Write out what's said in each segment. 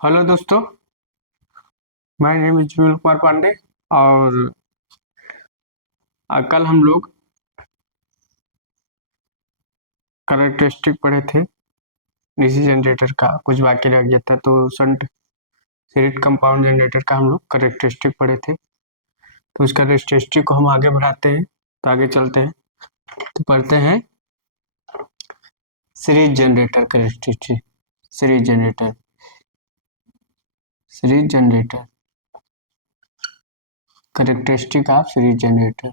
Hello दोस्तों, my name is जुएल कुमार पांडे। और कल हम लोग कैरेक्टरिस्टिक पढ़े थे डीसी जनरेटर का, कुछ बाकी रह गया था। तो शंट सीरीज कंपाउंड जनरेटर का हम लोग कैरेक्टरिस्टिक पढ़े थे। तो उस कैरेक्टरिस्टिक को हम आगे बढ़ाते हैं, तो आगे चलते हैं तो पढ़ते हैं series generator characteristic. Series generator characteristic of series generator.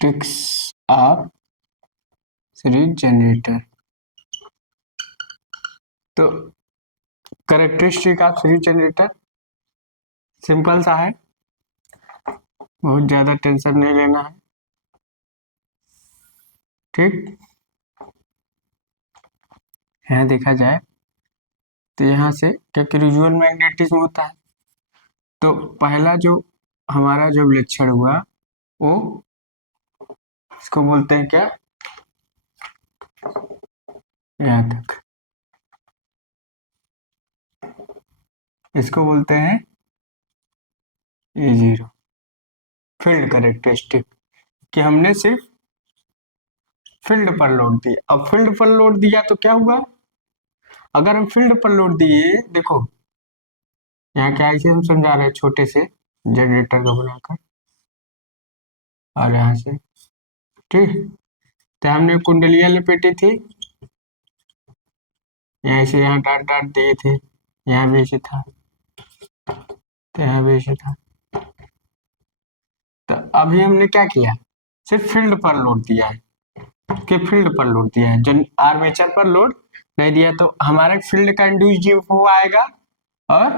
Tics of series generator. तो characteristic of series generator simple सा है, बहुत ज्यादा टेंशन नहीं लेना है। ठीक, यहाँ देखा जाए तो यहाँ से क्योंकि विजुअल मैग्नेटिज्म होता है, तो पहला जो हमारा जो विलक्षण हुआ वो इसको बोलते हैं क्या, यहाँ तक इसको बोलते हैं E0 फील्ड कैरेक्टरिस्टिक, कि हमने सिर्फ फील्ड पर लोड दिया। अब फील्ड पर लोड दिया तो क्या हुआ, अगर हम फील्ड पर लोड दिए, देखो यहाँ क्या ऐसे हम समझा रहे हैं छोटे से जनरेटर को बनाकर, और यहाँ से ठीक, तो हमने कुंडलियां लपेटी थी, यहाँ से यहाँ डाट डाट दिए थे, यहाँ भी ऐसे था, तो यहाँ भी ऐसे था। तो अभी हमने क्या किया, सिर्फ फील्ड पर लोड दिया है, कि फील्ड पर लोड दिया है, जन आर्मेचर पर लोड नहीं दिया। तो हमारे फील्ड का इंड्यूस्ड ईएमएफ आएगा और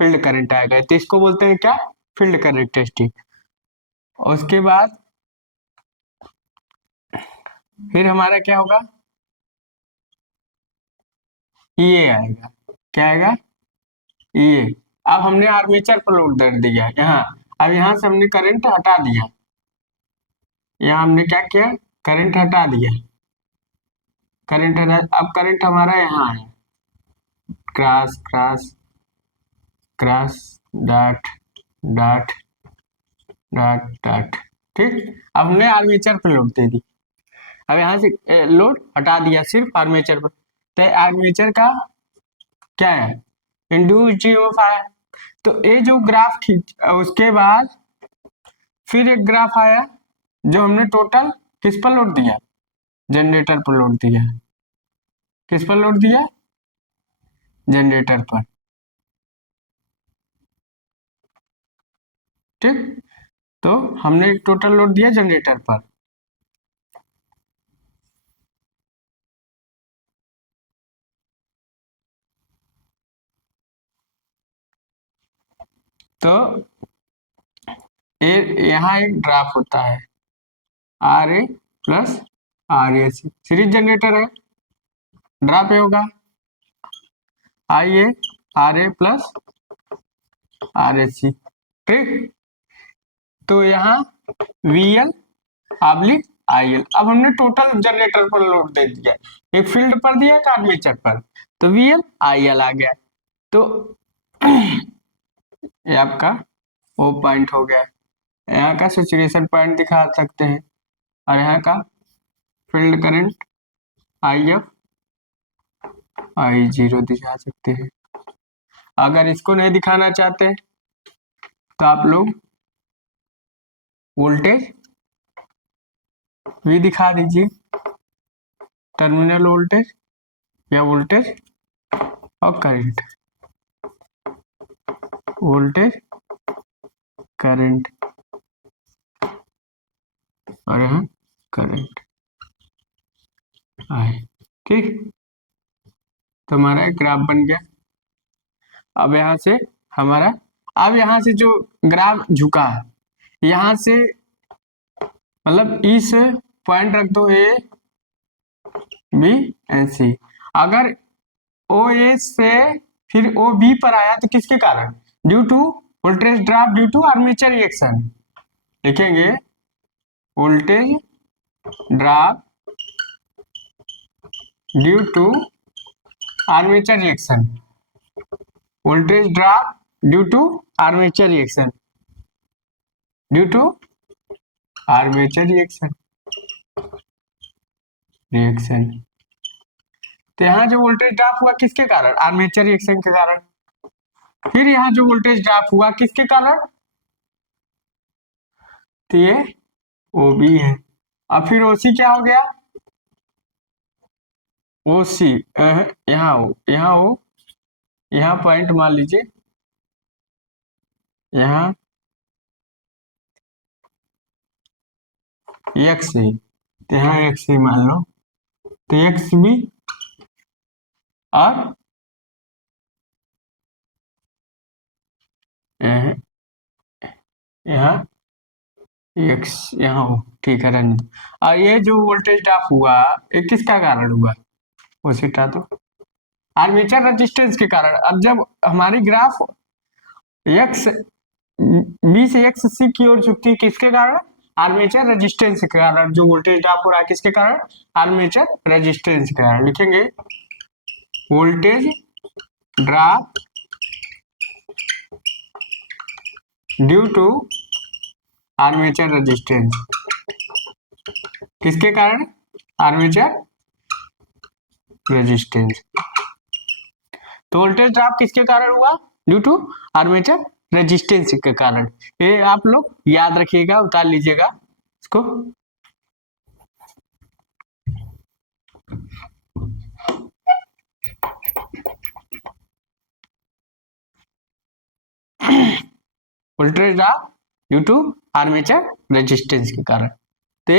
फील्ड करंट आएगा, तो इसको बोलते हैं क्या, फील्ड कैरेक्टरिस्टिक। उसके बाद फिर हमारा क्या होगा, ये आएगा, क्या आएगा, ये। अब हमने आर्मेचर पर लोड दे दिया यहाँ, अब यहाँ से हमने करंट हटा दिया, यहाँ हमने क्या किया, करंट हटा दिया, करंट हटा। अब करंट हमारा यहाँ है, cross cross cross, dot dot dot dot, ठीक। अब हमने आर्मेचर पर लोड दे दी, अब यहाँ से लोड हटा दिया सिर्फ आर्मेचर पर, तो आर्मेचर का क्या है, इंड्यूस्ड ईएमएफ आया। तो ये जो ग्राफ खींच, उसके बाद फिर एक ग्राफ आया जो हमने टोटल किस पर लोड दिया, जनरेटर पर लोड दिया। किस पर लोड दिया, जनरेटर पर, ठीक। तो हमने टोटल लोड दिया जनरेटर पर। तो यहाँ एक ड्रॉप होता है, R A plus R A C, series generator है, ड्रॉप होगा I A R A plus R A C, ठीक। तो यहाँ V L oblique I L. अब हमने टोटल जनरेटर पर लोड दे दिया, एक फील्ड पर दिया, एक आर्मेचर पर, तो वी एल आई एल आ गया। तो ये आपका ओ पॉइंट हो गया, यहाँ का सैचुरेशन पॉइंट दिखा सकते हैं, और यहाँ का field current I F I0 दिखा सकते हैं। अगर इसको नहीं दिखाना चाहते तो आप लोग वोल्टेज भी दिखा दीजिए, टर्मिनल वोल्टेज या वोल्टेज और करंट, वोल्टेज करंट, और यहाँ करंट आए, ठीक। तो हमारा एक ग्राफ बन गया। अब यहाँ से हमारा, अब यहाँ से जो ग्राफ झुका है, यहाँ से मतलब इस पॉइंट रख दो ए बी एंड सी। अगर ओ ए से फिर ओ बी पर आया तो किसके कारण, due to voltage drop due to armature reaction, लिखेंगे voltage drop due to armature reaction, voltage drop due to armature reaction, due to armature reaction, reaction. तो यहाँ जो वोल्टेज ड्रॉप हुआ किसके कारण? आर्मेचर रिएक्शन के कारण। फिर यहाँ जो वोल्टेज ड्रॉप हुआ किसके कारण? तो ये ओ बी है। अब फिर ओसी क्या हो गया? ओसी यहाँ हो, यहाँ हो, यहाँ पॉइंट मान लीजिए, यहाँ एक्स है, तो यहाँ एक्स ही मान लो, तो एक्स भी और यहाँ एक्स यहाँ हो, ठीक है रहने दो। और ये जो वोल्टेज ड्रॉप हुआ ये किसका कारण हुआ? वो सीटा तो आर्मेचर रेजिस्टेंस के कारण। अब जब हमारी ग्राफ एक्स बी से एक्स सी की ओर झुकती है किसके कारण? आर्मेचर रेजिस्टेंस के कारण। जो वोल्टेज ड्रॉप हो रहा है किसके कारण? आर्मेचर रेजिस्टेंस के कारण। लिखेंगे voltage drop due to armature resistance, किसके कारण? Armature resistance. तो वोल्टेज ड्रॉप किसके कारण हुआ? ड्यू टू आर्मेचर रेजिस्टेंस के कारण। ये आप लोग याद रखिएगा, उतार लीजिएगा इसको। Voltage drop due to armature resistance के कारण। तो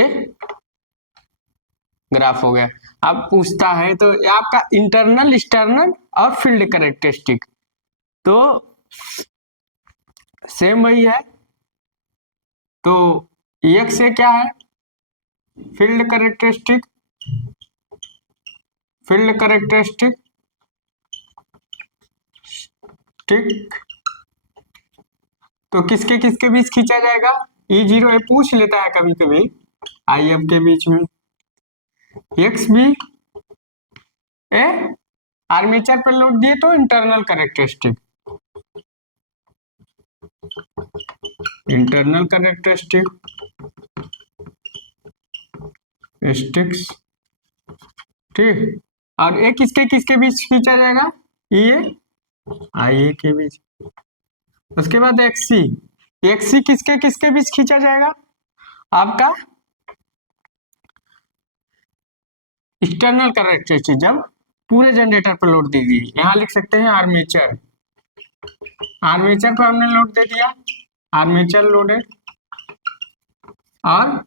ग्राफ हो गया। अब पूछता है तो ये आपका इंटरनल, एक्सटर्नल और फील्ड कैरेक्टरिस्टिक, तो सेम वही है। तो एक्स से क्या है? फील्ड कैरेक्टरिस्टिक, फील्ड कैरेक्टरिस्टिक ठीक। तो किसके किसके बीच खींचा जाएगा? ई जीरो ये पूछ लेता है कभी कभी आई एफ के बीच में। एक्स भी ए आर्मेचर पर लोड दिए तो internal characteristic, internal characteristic sticks ठीक। और ये किसके किसके बीच खींचा जाएगा? ये आई ए के बीच। उसके बाद एक्सी, एक्सी किसके किसके बीच खींचा जाएगा? आपका एक्सटर्नल कैरेक्टरिस्टिक, जब पूरे जनरेटर पर लोड दे दी। यहां लिख सकते हैं आर्मेचर, आर्मेचर पर हमने लोड दे दिया, आर्मेचर लोडेड। और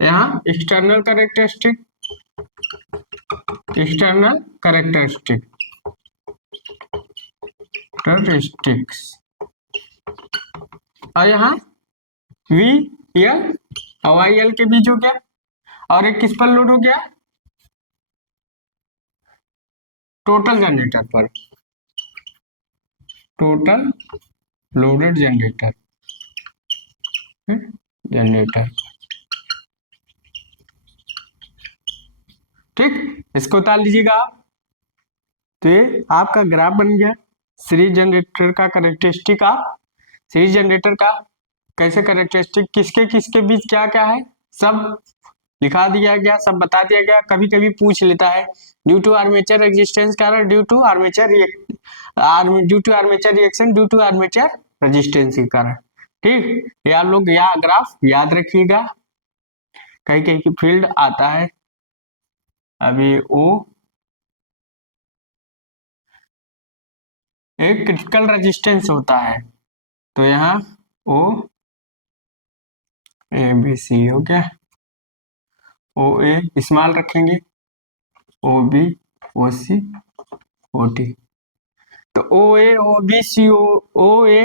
यहाँ external characteristic, external characteristic characteristics. और यहाँ वी एल और वाई एल के बीच हो गया। और एक किस पर लोड हो गया? टोटल जनरेटर पर, टोटल लोडेड जनरेटर, जनरेटर ठीक। इसको उतार लीजिएगा आप। तो ये आपका ग्राफ बन गया सीरीज जनरेटर का कैरेक्टरिस्टिक। आप सीरीज जनरेटर का कैसे कैरेक्टरिस्टिक, किसके किसके बीच क्या क्या है, सब लिखा दिया गया, सब बता दिया गया। कभी कभी पूछ लेता है ड्यू टू आर्मेचर रेजिस्टेंस कारण, due to armature due to armature reaction, due to armature resistance के कारण ठीक। ये आप लोग यहाँ ग्राफ याद रखिएगा। कहीं कहीं की फील्ड आता है। अभी ओ एक क्रिटिकल रेजिस्टेंस होता है, तो यहाँ ओ ए बी सी हो गया, ओ ए स्मॉल रखेंगे, ओ बी ओ सी ओ टी। तो ओ ए ओ बी सी ओ ए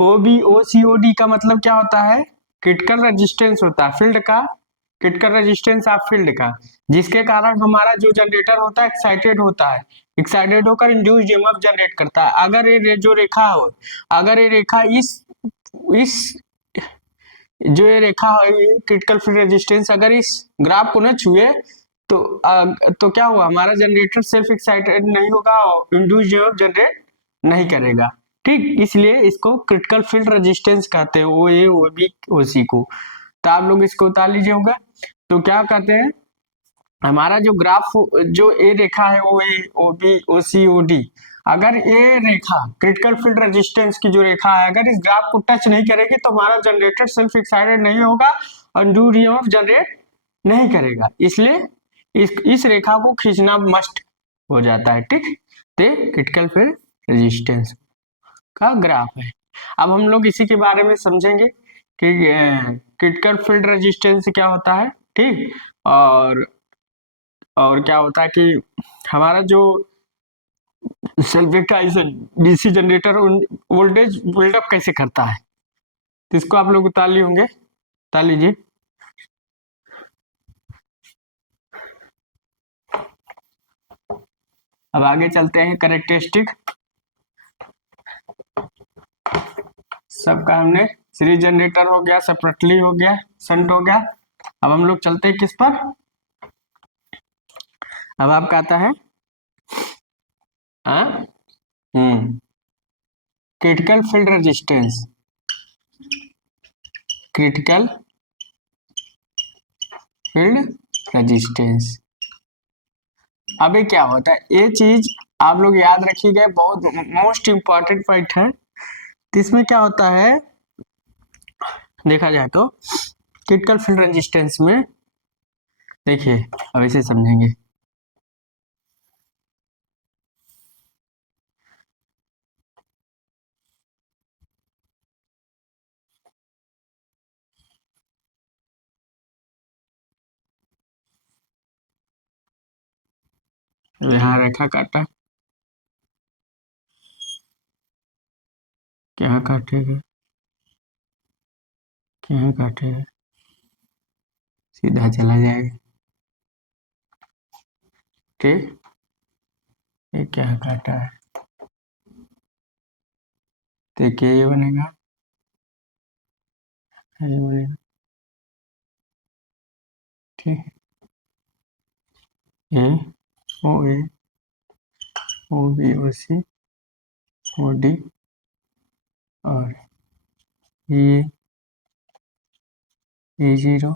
ओ बी ओ सी ओ डी का मतलब क्या होता है? क्रिटिकल रेजिस्टेंस होता है फील्ड का, क्रिटिकल रेजिस्टेंस ऑफ फील्ड का, जिसके कारण हमारा जो जनरेटर होता है एक्साइटेड होता है, एक्साइटेड होकर इंड्यूस्ड ईएमएफ जनरेट करता है। अगर ये जो रेखा हो, अगर ये रेखा इस जो ये रेखा है क्रिटिकल फील्ड रेजिस्टेंस, अगर इस ग्राफ को न छुए तो क्या हुआ, हमारा जनरेटर सेल्फ एक्साइटेड नहीं होगा और इंड्यूस्ड ईएमएफ जनरेट नहीं करेगा। ठीक, इसलिए इसको क्रिटिकल फील्ड रेजिस्टेंस कहते हैं, ओ ए ओ बी ओ सी को। तो आप लोग इसको उतार लीजिए होगा। तो क्या कहते हैं, हमारा जो ग्राफ, जो ए रेखा है, ओ ए ओ बी ओ सी ओ डी, अगर ये रेखा क्रिटिकल फील्ड रेजिस्टेंस की जो रेखा है, अगर इस ग्राफ को टच नहीं करेगी तो हमारा जनरेटर सेल्फ एक्साइटेड नहीं होगा और इंड्यूस्ड ईएमएफ जनरेट नहीं करेगा। इसलिए इस रेखा को खींचना मस्ट हो जाता है। ठीक, तो क्रिटिकल फील्ड रेजिस्टेंस का ग्राफ है। अब हम लोग इसी के बारे में समझेंगे कि क्रिटिकल फील्ड रेजिस्टेंस क्या होता है। ठीक, और क्या होता है कि हमारा जो self excited DC generator voltage buildup कैसे करता है, तो इसको आप लोग उतार लिए होंगे, उतार लीजिए। अब आगे चलते हैं, कैरेक्टरिस्टिक सबका हमने, सीरीज जनरेटर हो गया, सेपरेटली हो गया, शंट हो गया। अब हम लोग चलते हैं किस पर, अब आपका आता है critical field resistance. Critical field resistance, अभी क्या होता है, ये चीज आप लोग याद रखिएगा, बहुत मोस्ट इंपॉर्टेंट पॉइंट है। तो इसमें क्या होता है, देखा जाए तो क्रिटिकल फील्ड रेजिस्टेंस में, देखिए अब इसे समझेंगे। यहाँ रेखा काटा, क्या काटेगा, क्या काटेगा, सीधा चला जाएगा। ठीक, ये क्या काटा है, देखिए ये बनेगा, ये बनेगा। ठीक, ये ओ ए ओ बी ओ सी ओ डी और ये E0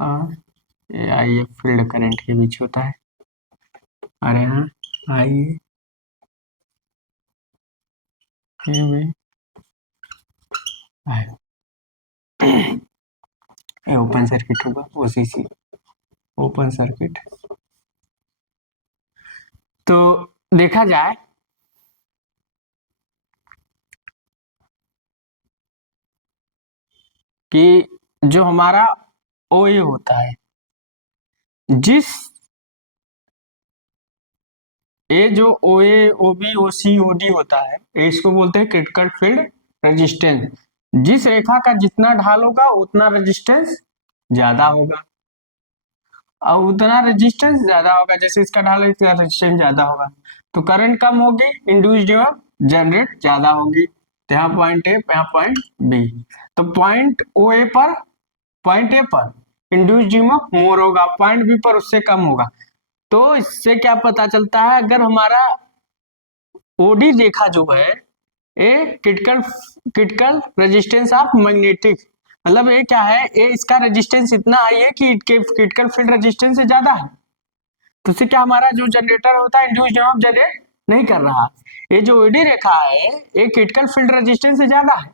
और ये आई एफ फील्ड करंट के बीच होता है। और यहाँ आई ये ओपन सर्किट होगा, ओसीसी ओपन सर्किट। तो देखा जाए कि जो हमारा ओए होता है, जिस ये जो ओ ए ओ बी ओ सी ओ डी होता है, इसको बोलते हैं क्रिटिकल फील्ड रेजिस्टेंस। जिस रेखा का जितना ढाल होगा उतना रेजिस्टेंस ज्यादा होगा, और उतना रेजिस्टेंस ज्यादा होगा, जैसे इसका ढाल है इसका रेजिस्टेंस ज्यादा होगा, तो करंट कम होगी, इंड्यूस्ड ईएमएफ जनरेट ज्यादा होगी। तो यहाँ पॉइंट ए, यहाँ पॉइंट बी, तो पॉइंट ओ ए पर, पॉइंट ए पर इंड्यूस्ड ईएमएफ मोर होगा, पॉइंट बी पर उससे कम होगा। तो इससे क्या पता चलता है, अगर हमारा ओडी रेखा जो है, ये क्रिटिकल रेजिस्टेंस ऑफ मैग्नेटिक, मतलब ये क्या है, ये इसका रेजिस्टेंस इतना हाई है कि क्रिटिकल फील्ड रेजिस्टेंस से ज्यादा है। तो इससे क्या, हमारा जो जनरेटर होता है इंड्यूस्ड ईएमएफ जनरेट नहीं कर रहा। ये जो ओडी रेखा है ये क्रिटिकल फील्ड रेजिस्टेंस से ज्यादा है,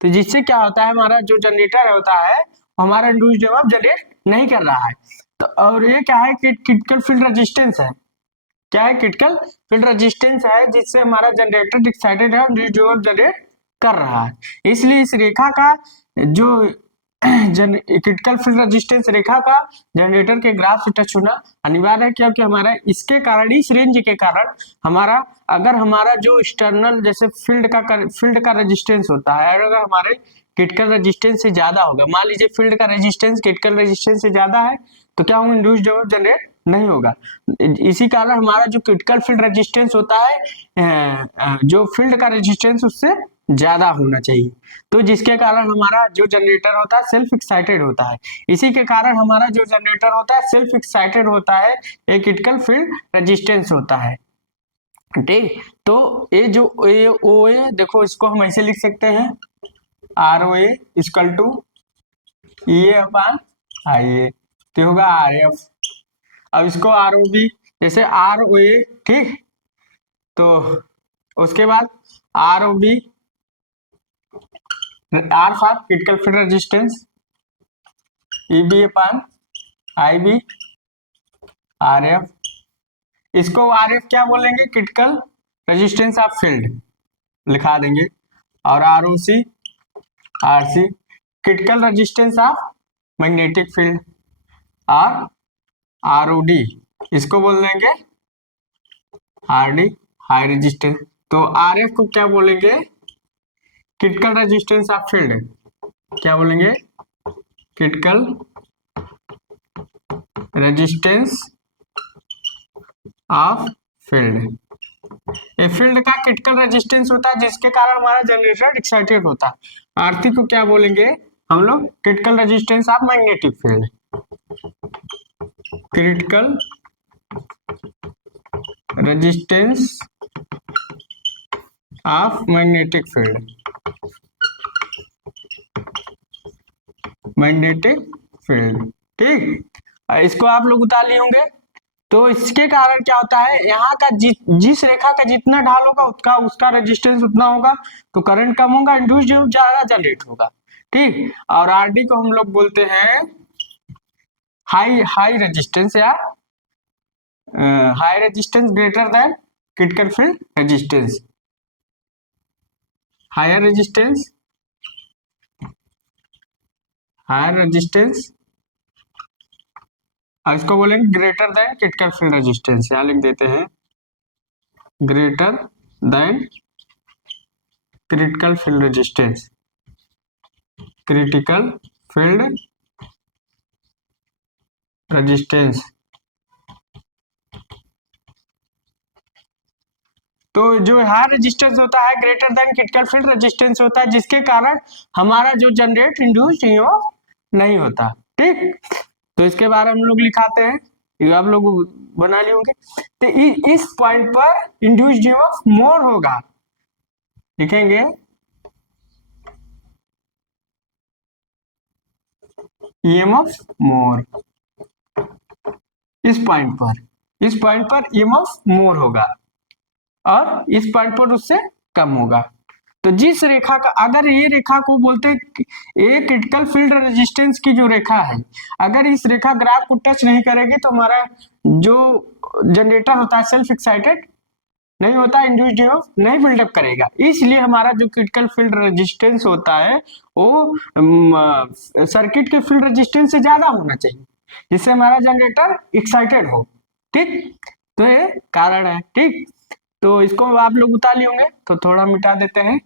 तो जिससे क्या होता है, हमारा जो जनरेटर होता है हमारा इंड्यूस्ड ईएमएफ जनरेट नहीं कर रहा है। तो और ये क्या है कि क्रिटिकल फील्ड रेजिस्टेंस है, क्या है, क्रिटिकल फील्ड रेजिस्टेंस है, जिससे हमारा जनरेटर एक्साइटेड है और जनरेट कर रहा है। इसलिए इस रेखा का जो क्रिटिकल फील्ड रेजिस्टेंस रेखा का जनरेटर के ग्राफ से टच होना अनिवार्य है, क्योंकि हमारा इसके कारण, इस रेंज के कारण हमारा, अगर हमारा जो एक्सटर्नल जैसे फील्ड का रेजिस्टेंस होता है, अगर हमारे क्रिटिकल रेजिस्टेंस से ज्यादा होगा, मान लीजिए फील्ड का रेजिस्टेंस क्रिटिकल रेजिस्टेंस से ज्यादा है, तो क्या होगा, इंड्यूस्ड ईएमएफ जनरेट नहीं होगा। इसी कारण हमारा जो क्रिटिकल फील्ड रेजिस्टेंस होता है, जो फील्ड का रेजिस्टेंस उससे ज्यादा होना चाहिए। तो जिसके कारण हमारा जो जनरेटर होता है सेल्फ एक्साइटेड होता है। इसी के कारण हमारा जो जनरेटर होता है सेल्फ एक्साइटेड होता है, एक क्रिटिकल फील्ड रेजिस्टेंस होता है। ठीक, तो ये जो ए ओ ए, देखो इसको हम ऐसे लिख सकते हैं, R O A equal to E A upon I A, तो होगा आर एफ। अब इसको आर ओ बी, जैसे आर ओ ए, ठीक, तो उसके बाद R O B, R for critical field resistance, E B upon I B R F. इसको आर एफ क्या बोलेंगे, क्रिटिकल रेजिस्टेंस ऑफ फील्ड लिखा देंगे। और R O C, R C critical resistance of magnetic field. और R O D, इसको बोल देंगे आर डी, हाई रेजिस्टेंस। तो आर एफ को क्या बोलेंगे, क्रिटिकल रेजिस्टेंस ऑफ फील्ड, क्या बोलेंगे, क्रिटिकल रेजिस्टेंस ऑफ फील्ड। ये फील्ड का क्रिटिकल रेजिस्टेंस होता है जिसके कारण हमारा जनरेटर एक्साइटेड होता है। आरसी को क्या बोलेंगे हम लोग, critical resistance of magnetic field, critical resistance of magnetic field, magnetic field. ठीक, इसको आप लोग उतार लिए होंगे। तो इसके कारण क्या होता है, यहाँ का जिस रेखा का जितना ढाल होगा उसका उसका रेजिस्टेंस उतना होगा, तो करंट कम होगा, इंड्यूस ज्यादा जनरेट होगा। ठीक, और आरडी को हम लोग बोलते हैं हाई हाई रेजिस्टेंस, या high resistance greater than critical field resistance, higher resistance, higher resistance, और इसको बोलेंगे greater than critical field resistance, यहाँ लिख देते हैं greater than critical field resistance, critical field resistance. तो जो हाई रेजिस्टेंस होता है greater than critical field resistance होता है, जिसके कारण हमारा जो जनरेट इंड्यूस्ड ईएमएफ नहीं होता। ठीक, तो इसके बारे में हम लोग लिखाते हैं, ये आप लोग बना लिए होंगे। तो इस पॉइंट पर इंड्यूस्ड ईएमएफ मोर होगा, लिखेंगे ईएमएफ मोर। इस पॉइंट पर ईएमएफ मोर होगा और इस पॉइंट पर उससे कम होगा। तो जिस रेखा का, अगर ये रेखा को बोलते हैं, ये क्रिटिकल फील्ड रेजिस्टेंस की जो रेखा है, अगर इस रेखा ग्राफ को टच नहीं करेगी तो हमारा जो जनरेटर होता है सेल्फ एक्साइटेड नहीं होता, इंड्यूस्ड ईएमएफ नहीं बिल्डअप करेगा। इसलिए हमारा जो क्रिटिकल फील्ड रेजिस्टेंस होता है वो सर्किट के फील्ड रेजिस्टेंस से ज्यादा होना चाहिए, जिससे हमारा जनरेटर एक्साइटेड हो। ठीक, तो ये कारण है। ठीक, तो इसको आप लोग उतार लिए होंगे, तो थोड़ा मिटा देते हैं।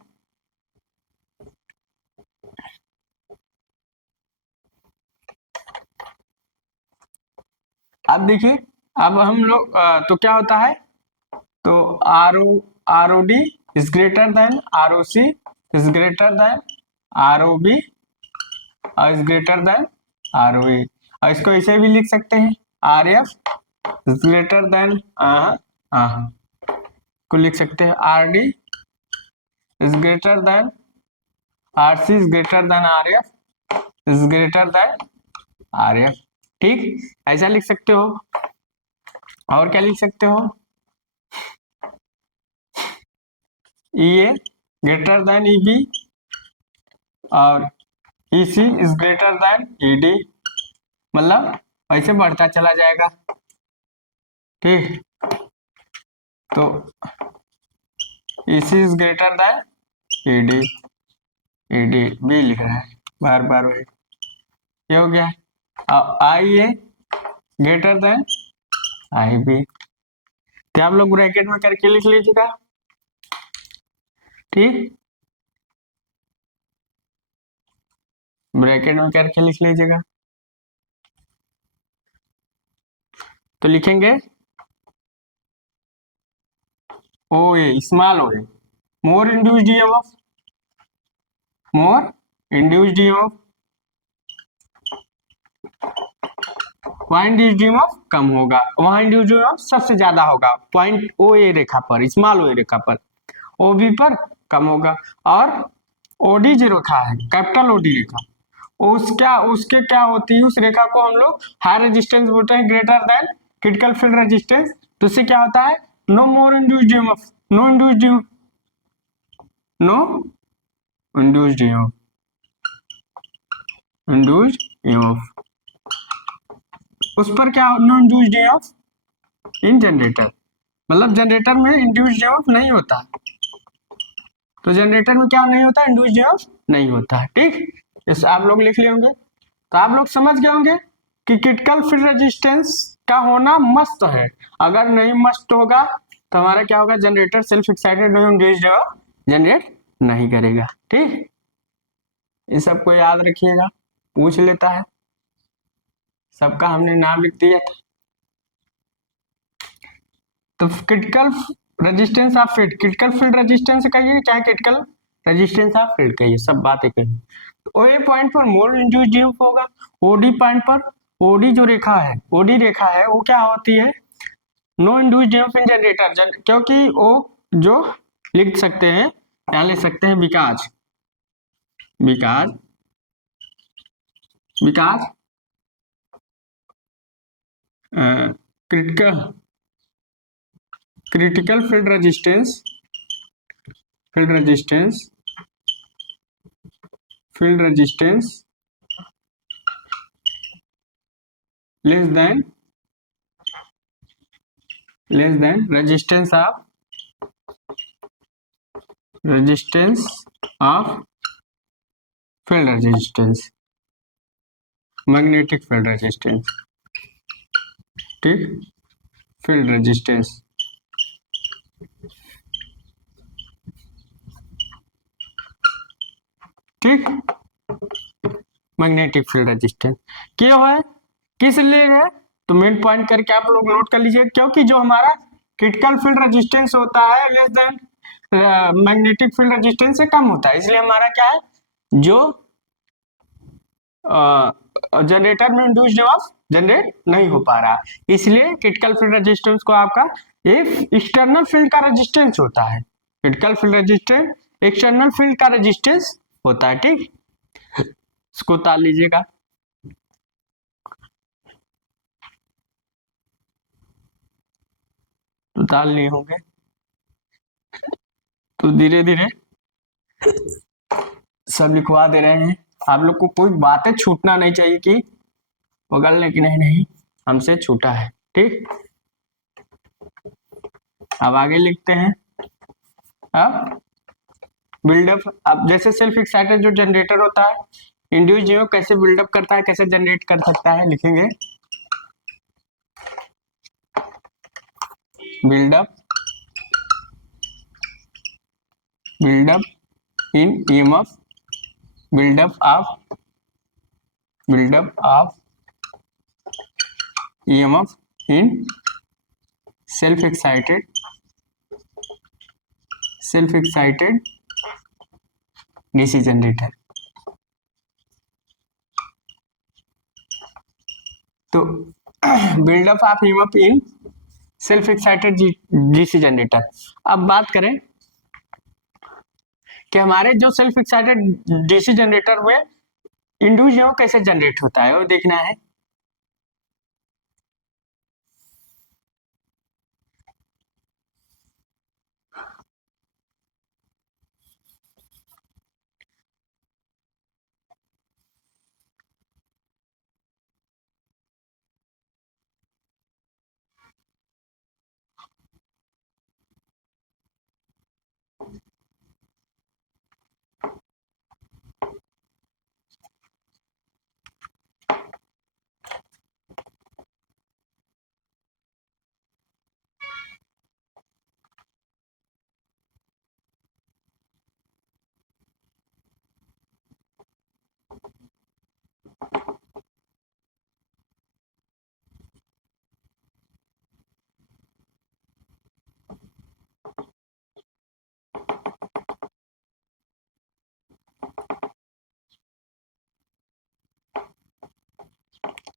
अब देखिए, अब हम लोग तो क्या होता है, तो R O D is greater than R O C is greater than R O B is greater than R O A. और इसको ऐसे भी लिख सकते हैं, R F is greater than को लिख सकते हैं R D is greater than R C is greater than R F is greater than R F. ठीक, ऐसा लिख सकते हो। और क्या लिख सकते हो, E A greater than E B और E C is greater than E D, मतलब ऐसे बढ़ता चला जाएगा। ठीक, तो E C is greater than E D, E D B लिख रहा है बार बार वही, ये हो गया। I A greater than I B, क्या आप लोग ब्रैकेट में करके लिख लीजिएगा। ठीक, ब्रैकेट में करके लिख लीजिएगा। तो लिखेंगे ओ ए, स्मॉल ओ ए, मोर इंड्यूस्ड ईएमएफ मोर इंड्यूस्ड ईएमएफ, वहां इंड्यूस्ड ईएमएफ कम होगा, वहां इंड्यूस्ड ईएमएफ सबसे ज्यादा होगा पॉइंट ओ ए रेखा पर, स्मॉल ओ ए रेखा पर, ओ बी पर कम होगा। और ओडी जो रेखा है, कैपिटल ओडी रेखा, उसके क्या होती है, उस रेखा को हम लोग हाई रेजिस्टेंस बोलते हैं, greater than critical field resistance. तो इससे क्या होता है, no more induced EMF, no induced no induced EMF, उस पर क्या no induced EMF in generator, मतलब जनरेटर में इंड्यूस्ड ईएमएफ नहीं होता, तो जनरेटर में क्या नहीं होता, इंड्यूस्ड ईएमएफ नहीं होता है। ठीक, इस आप लोग लिख लिए होंगे। तो आप लोग समझ गए होंगे कि क्रिटिकल फील्ड रेजिस्टेंस का होना मस्ट है, अगर नहीं मस्ट होगा तो हमारा क्या होगा, जनरेटर सेल्फ एक्साइटेड नहीं इंड्यूस्ड जनरेट नहीं करेगा। ठीक, इन सबको याद रखिएगा, पूछ लेता है, सबका हमने नाम लिख दिया था। तो critical resistance of field, critical field resistance कहिए चाहे क्रिटिकल रेजिस्टेंस ऑफ फील्ड कहिए, सब बातें कहिए। तो ए पॉइंट पर मोर इंड्यूस्ड ईएमएफ होगा, ओडी पॉइंट पर, ओडी जो रेखा है, ओडी रेखा है वो क्या होती है, no induced EMF in generator, क्योंकि वो जो लिख सकते हैं, क्या लिख सकते हैं, because because because critical critical field resistance field resistance less than resistance of field resistance, magnetic field resistance. ठीक, फील्ड रेजिस्टेंस, ठीक, मैग्नेटिक फील्ड रेजिस्टेंस क्यों है, किस लिए है, तो मेन पॉइंट करके आप लोग नोट कर लीजिए, क्योंकि जो हमारा क्रिटिकल फील्ड रेजिस्टेंस होता है less than magnetic field resistance से कम होता है, इसलिए हमारा क्या है, जो जनरेटर में इंड्यूस्ड ईएमएफ जनरेट नहीं हो पा रहा, इसलिए क्रिटिकल फील्ड रेजिस्टेंस को आपका एक एक्सटर्नल फील्ड का रेजिस्टेंस होता है, critical field resistance external field का रेजिस्टेंस होता है। ठीक, इसको उतार लीजिएगा। उतार लिए होंगे, तो धीरे धीरे सब लिखवा दे रहे हैं, आप लोग को कोई बातें छूटना नहीं चाहिए कि बगल ने कि नहीं नहीं हमसे छूटा है। ठीक, अब आगे लिखते हैं। अब बिल्डअप, अब जैसे सेल्फ एक्साइटेड जो जनरेटर होता है, इंड्यूस्ड ईएमएफ कैसे बिल्डअप करता है, कैसे जनरेट कर सकता है, लिखेंगे build up in EMF, build up of EMF in self excited DC generator. तो build up of EMF in self excited DC generator. अब बात करें कि हमारे जो सेल्फ एक्साइटेड डीसी जनरेटर में इंड्यूस्ड ईएमएफ कैसे जनरेट होता है वो देखना है।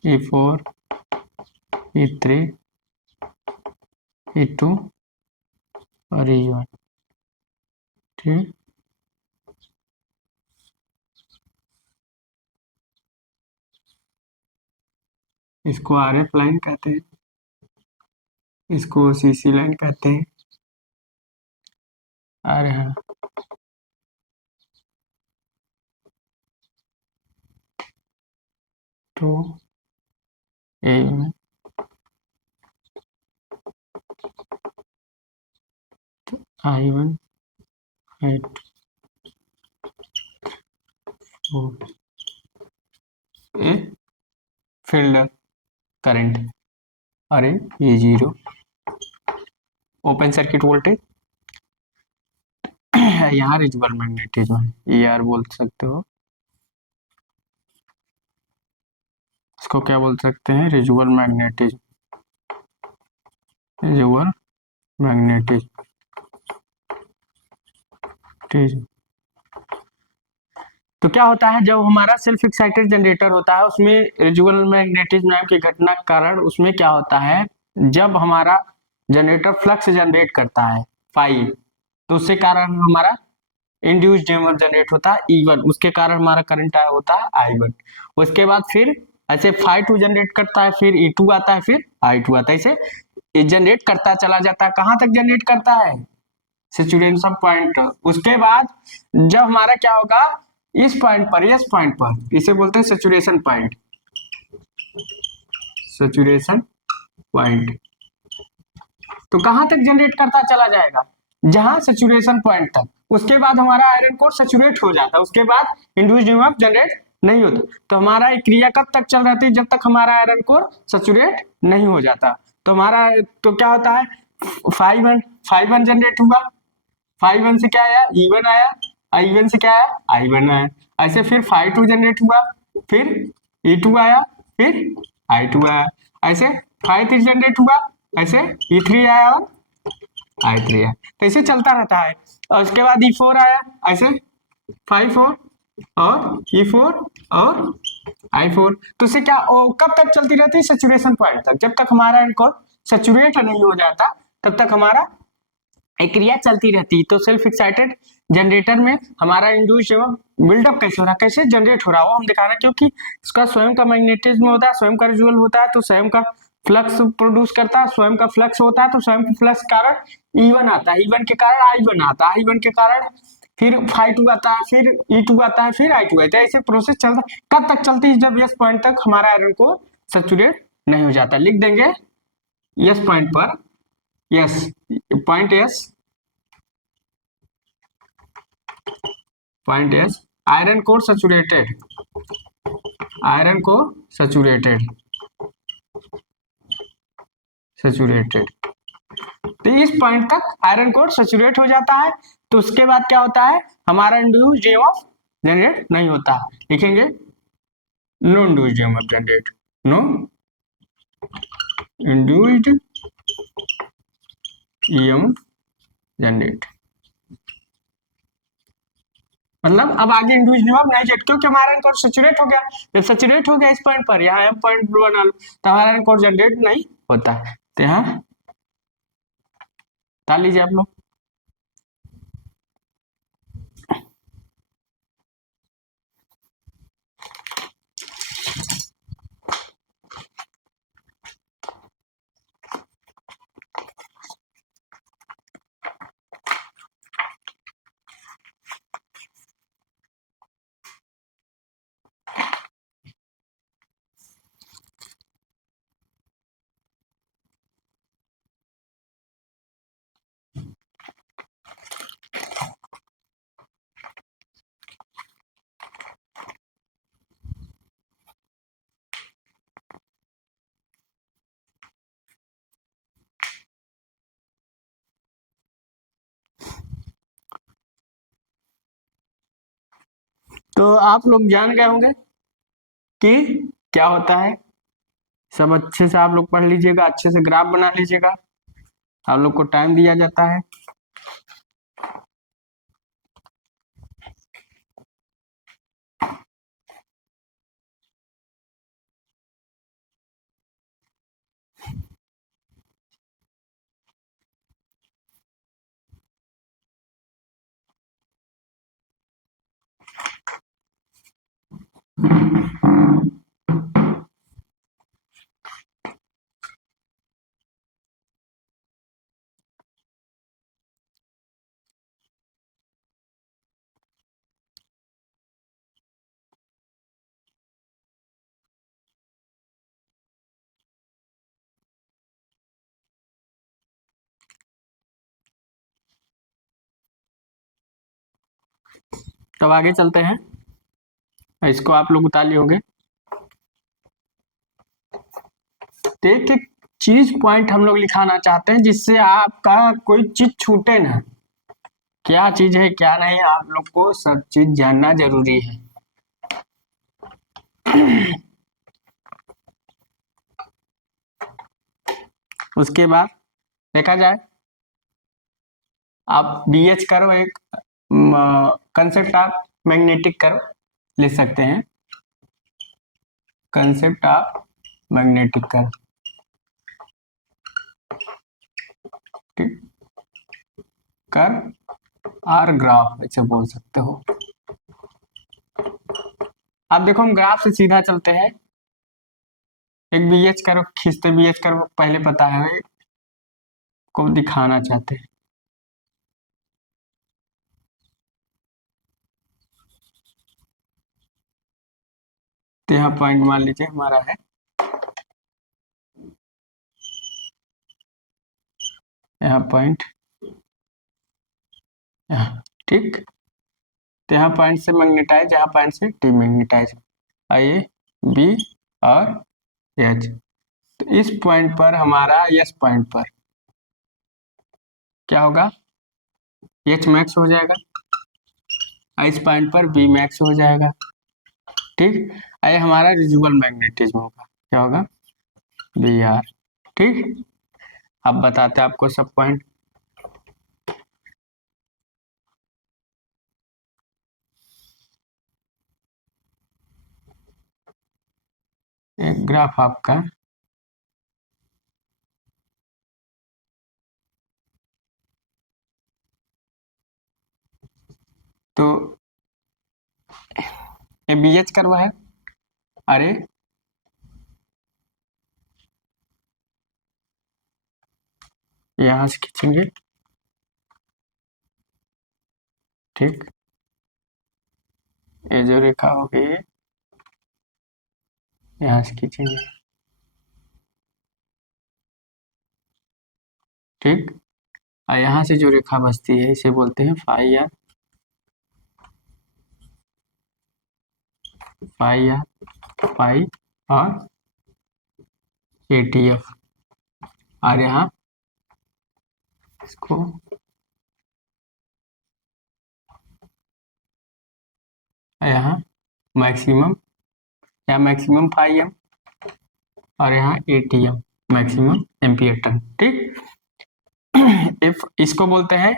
E4, E3, E2 और E1। ठीक, इसको RF लाइन कहते हैं, इसको CC लाइन कहते हैं। अरे हाँ, तो A1, I1, I2, a field current, अरे ये जीरो ओपन सर्किट वोल्टेज। यहाँ रिजर्वल मैग्नेटिज्म है, ER बोल सकते हो, इसको क्या बोल सकते हैं, रिजर्वल मैग्नेटिज्म, रिजर्वल मैग्नेटिज्म। तो क्या होता है, जब हमारा सेल्फ एक्साइटेड जनरेटर होता है उसमें रिजर्वल मैग्नेटिज्म नाम की घटना के कारण उसमें क्या होता है, जब हमारा जनरेटर फ्लक्स जनरेट करता है फाइव, तो उसके कारण हमारा इंड्यूस्ड ईएमएफ जनरेट होता है E1, उसके कारण हमारा करंट आया होता है I1। उसके बाद फिर ऐसे फाइव टू जनरेट करता है, फिर E2 आता है, फिर I2 आता है, ऐसे ये जनरेट करता चला जाता है। कहां तक जनरेट करता है, सैचुरेशन पॉइंट। उसके बाद जब हमारा क्या होगा, इस पॉइंट पर, इस पॉइंट पर, इसे बोलते हैं सैचुरेशन पॉइंट, सैचुरेशन पॉइंट। तो कहां तक जनरेट करता चला जाएगा, जहां सैचुरेशन पॉइंट तक। उसके बाद हमारा आयरन कोर सैचुरेट हो जाता है, उसके बाद इंड्यूस्ड ईएमएफ जनरेट नहीं होता। तो हमारा एक क्रिया कब तक चल रही है, जब तक हमारा आयरन कोर सैचुरेट नहीं हो जाता। तो हमारा तो क्या होता है, फाइव वन जनरेट हुआ, फाइव वन से क्या आया, E1 आया, I1 से क्या आया, I1 आया। ऐसे फिर फाइव टू जनरेट हुआ, फिर E2 आया, फिर I2 आया। ऐसे फाइव थ्री जनरेट हुआ, ऐसे E3 आया और I3 आया। तो ऐसे चलता रहता है। और उसके बाद E4 आया, ऐसे फाइव फोर और E4 और I4। तो इससे क्या कब तक चलती रहती है, सेचुरेशन पॉइंट तक। जब तक हमारा इनको सेचुरेट नहीं हो जाता तब तक हमारा एक क्रिया चलती रहती है। तो सेल्फ एक्साइटेड जनरेटर में हमारा इंड्यूस्ड बिल्डअप कैसे हो रहा है, कैसे जनरेट हो रहा है, वो हम दिखा रहे हैं। क्योंकि इसका स्वयं का मैग्नेटिज्म होता है, स्वयं का रिजल्ट होता है, तो स्वयं का फ्लक्स प्रोड्यूस करता है, स्वयं का फ्लक्स होता है, तो स्वयं के फ्लक्स के कारण E1 आता है, E1 के कारण I1 आता है, I1 के कारण फिर फाइव टू आता है, फिर E2 आता है, फिर I2 आता है। ऐसे प्रोसेस चलता है। कब तक चलती है, जब यस पॉइंट तक हमारा आयरन को सैचुरेट नहीं हो जाता। लिख देंगे यस पॉइंट पर, yes point, yes point, yes iron core saturated, iron core saturated, saturated. तो इस पॉइंट तक आयरन कोर सैचुरेट हो जाता है। तो उसके बाद क्या होता है, हमारा इंड्यूस्ड ईएमएफ जनरेट नहीं होता। लिखेंगे no induced EMF generate, no induced EMF generate. मतलब अब आगे इंड्यूस्ड ईएमएफ नहीं जनरेट, क्योंकि हमारा आयरन कोर सैचुरेट हो गया। जब सैचुरेट हो गया इस पॉइंट पर, यहाँ एम पॉइंट बना लो, तो हमारा आयरन कोर जनरेट नहीं होता। तो यहाँ डाल लीजिए आप लोग। तो आप लोग जान गए होंगे कि क्या होता है। सब अच्छे से आप लोग पढ़ लीजिएगा, अच्छे से ग्राफ बना लीजिएगा। आप लोग को टाइम दिया जाता है। तब आगे चलते हैं, इसको आप लोग उतार लिए होंगे। तो एक एक चीज पॉइंट हम लोग लिखाना चाहते हैं जिससे आपका कोई चीज छूटे ना। क्या चीज है क्या नहीं, आप लोग को सब चीज जानना जरूरी है। उसके बाद देखा जाए, आप बीएच करो, एक कंसेप्ट ऑफ मैग्नेटिक कर्व लिख सकते हैं। कंसेप्ट ऑफ मैग्नेटिक कर्व, ठीक, कर्व और ग्राफ ऐसे बोल सकते हो। अब देखो हम ग्राफ से सीधा चलते हैं। एक बीएच कर्व खींचते, बीएच कर्व पहले पता है को दिखाना चाहते हैं। तो यहाँ पॉइंट मान लीजिए हमारा है, यहाँ पॉइंट, यहाँ, ठीक। तो यहाँ पॉइंट से मैग्नेटाइज, यहाँ पॉइंट से डीमैग्नेटाइज, आइए बी और एच। तो इस पॉइंट पर हमारा, एस पॉइंट पर क्या होगा, एच मैक्स हो जाएगा, इस पॉइंट पर बी मैक्स हो जाएगा, ठीक। ये हमारा रिजिबल मैग्नेटिज्म होगा, क्या होगा, बी आर, ठीक। अब बताते हैं आपको सब पॉइंट। एक ग्राफ आपका तो ये बीएच कर्व है, अरे यहां से खींचेंगे, ठीक। ये जो रेखा होगी यहाँ से खींचेंगे, ठीक। और यहाँ से जो रेखा बचती है इसे बोलते हैं phi R, phi R, phi और एटीएफ। और यहाँ इसको यहाँ मैक्सिमम, या मैक्सिमम फाई एम, और यहाँ एटीएम मैक्सिमम एम्पियर टर्न, ठीक। इफ इसको बोलते हैं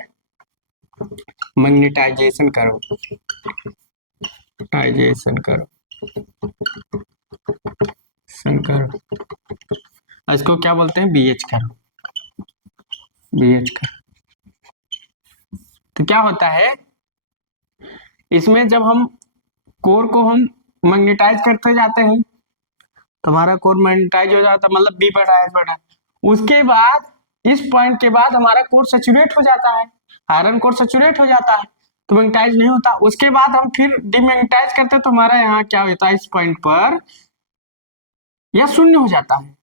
मैग्नेटाइजेशन कर्व, टाइजेशन कर्व, कर्व। इसको क्या बोलते हैं, बीएच कर्व, बीएच कर्व। तो क्या होता है इसमें, जब हम कोर को हम मैग्नेटाइज करते जाते हैं तो हमारा कोर मैग्नेटाइज हो जाता है, मतलब बी बढ़ा है, बढ़ा। उसके बाद इस पॉइंट के बाद हमारा कोर सैचुरेट हो जाता है, आयरन कोर सैचुरेट हो जाता है, तो मैग्नेटाइज नहीं होता। उसके बाद हम फिर डिमैग्नेटाइज करते हैं तो हमारा यहाँ क्या होता है, इस पॉइंट पर यह शून्य हो जाता है,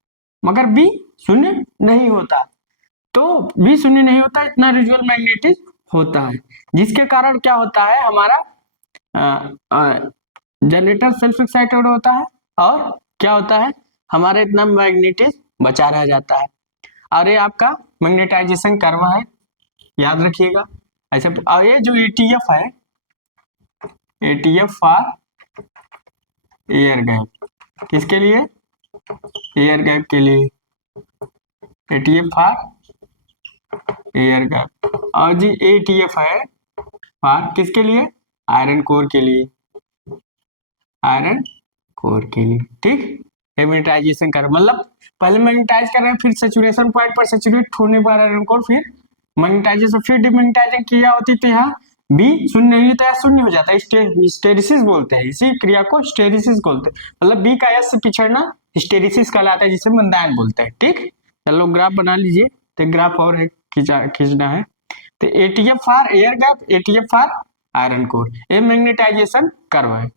मगर बी शून्य नहीं होता। तो बी शून्य नहीं होता, इतना रिजुअल मैग्नेटिज्म होता है, जिसके कारण क्या होता है, हमारा जनरेटर सेल्फ एक्साइटेड होता है, और क्या होता है, हमारा इतना मैग्नेटिज्म बचा रह जाता है। और ये आपका मैग्नेटाइजेशन कर्व है, याद रखिएगा ऐसे। और ये जो एटीएफ है, एटीएफ फॉर एयर गैप, किसके लिए, एयर गैप के लिए, एटीएफ फॉर एयर गैप। और जी एटीएफ है फॉर किसके लिए, आयरन कोर के लिए, आयरन कोर के लिए, ठीक। मैग्नेटाइजेशन कर, मतलब पहले मैग्नेटाइज कर रहे हैं, फिर सैचुरेशन पॉइंट पर सैचुरेट होने पर आयरन कोर, फिर मैग्नेटाइजेशन, फिर डिमैग्नेटाइजिंग किया होती थी यहाँ, बी शून्य नहीं होता है, शून्य हो जाता है, हिस्टेरिसिस बोलते हैं, इसी क्रिया को हिस्टेरिसिस बोलते हैं। मतलब बी का एस से पिछड़ना हिस्टेरिसिस कहलाता है, जिसे मंदान बोलते हैं। ठीक, चलो ग्राफ बना लीजिए। तो ग्राफ और है खींचना है। तो ETF for air gap, ETF for iron core, ये मैग्नेटाइजेशन कर्व है।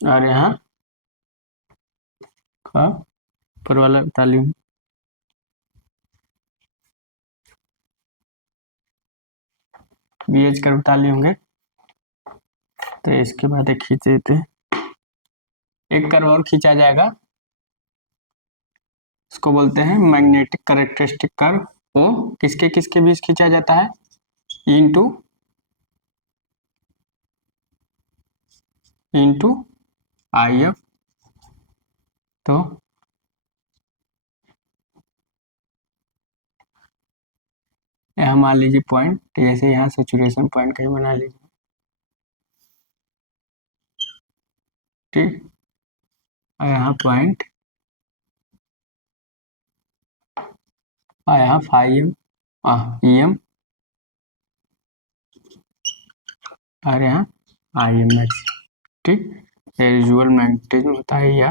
और यहाँ का ऊपर वाला तालिम बीएच कर्व ताली होंगे। तो इसके बाद एक खींच देते हैं, एक कर्व और खींचा जाएगा, इसको बोलते हैं मैग्नेटिक कैरेक्टरिस्टिक कर्व। वो किसके किसके बीच खींचा जाता है, इंटू इंटू आई एफ। तो यहाँ मान लीजिए पॉइंट, जैसे यहाँ सैचुरेशन पॉइंट कहीं बना लीजिए। ठीक, और यहाँ पॉइंट, और यहाँ फाइव ई एम, और यहाँ आई एम एक्स। ठीक, ये विजुअल मैग्नेटिज्म होता है, या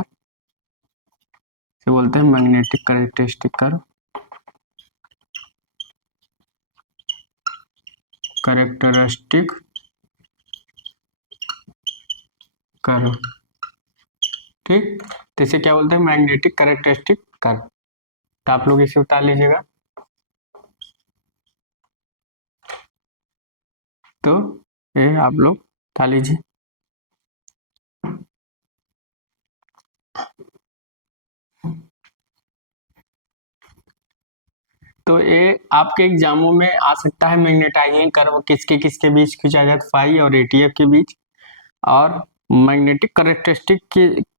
इसे बोलते हैं magnetic characteristic curve. Characteristic curve. ठीक, तो इसे क्या बोलते हैं, मैग्नेटिक कैरेक्टरिस्टिक कर्व। तो आप लोग इसे उतार लीजिएगा। तो ये आप लोग उतार लीजिए। तो ये आपके एग्जामों में आ सकता है, मैग्नेटाइजिंग कर्व किसके किसके बीच खींचा जाता है, फाई और एटीएफ के बीच। और मैग्नेटिक कैरेक्टरिस्टिक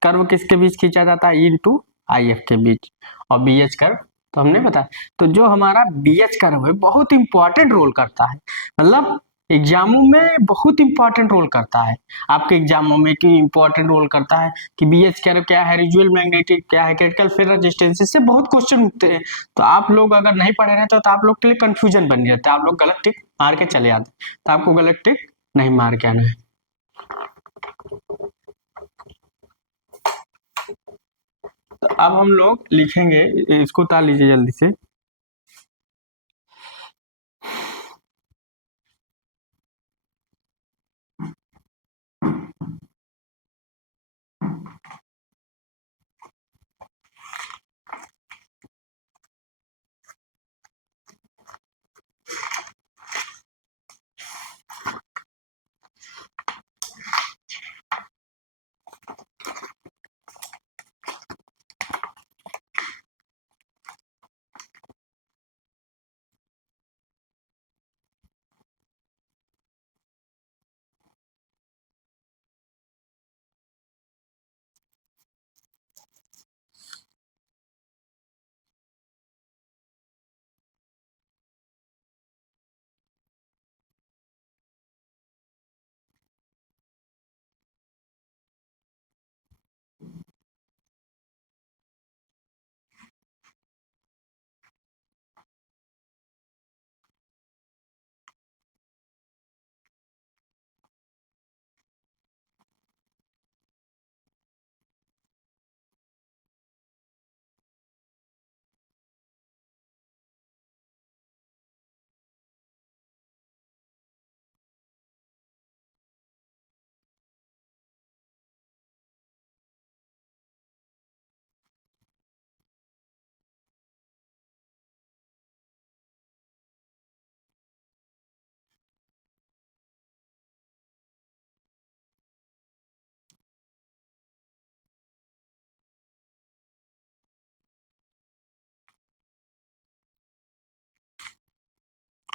कर्व किसके बीच खींचा जाता है, इनटू आईएफ के बीच। और बीएच कर्व तो हमने बताया। तो जो हमारा बीएच कर्व है बहुत इंपॉर्टेंट रोल करता है, मतलब एग्जामों में बहुत इंपॉर्टेंट रोल करता है। आपके एग्जामों में कि इंपॉर्टेंट रोल करता है कि बीएच कर्व क्या है, रिजुअल मैग्नेटिक क्या है, क्रिटिकल फील्ड रेजिस्टेंस, इससे बहुत क्वेश्चन उठते हैं। तो आप लोग अगर नहीं पढ़े रहते तो आप लोग के लिए कंफ्यूजन बन जाता है, आप लोग गलत टिक मार के चले आते। तो आपको गलत टिक नहीं मार के आना है। तो अब हम लोग लिखेंगे, इसको उतार लीजिए जल्दी से।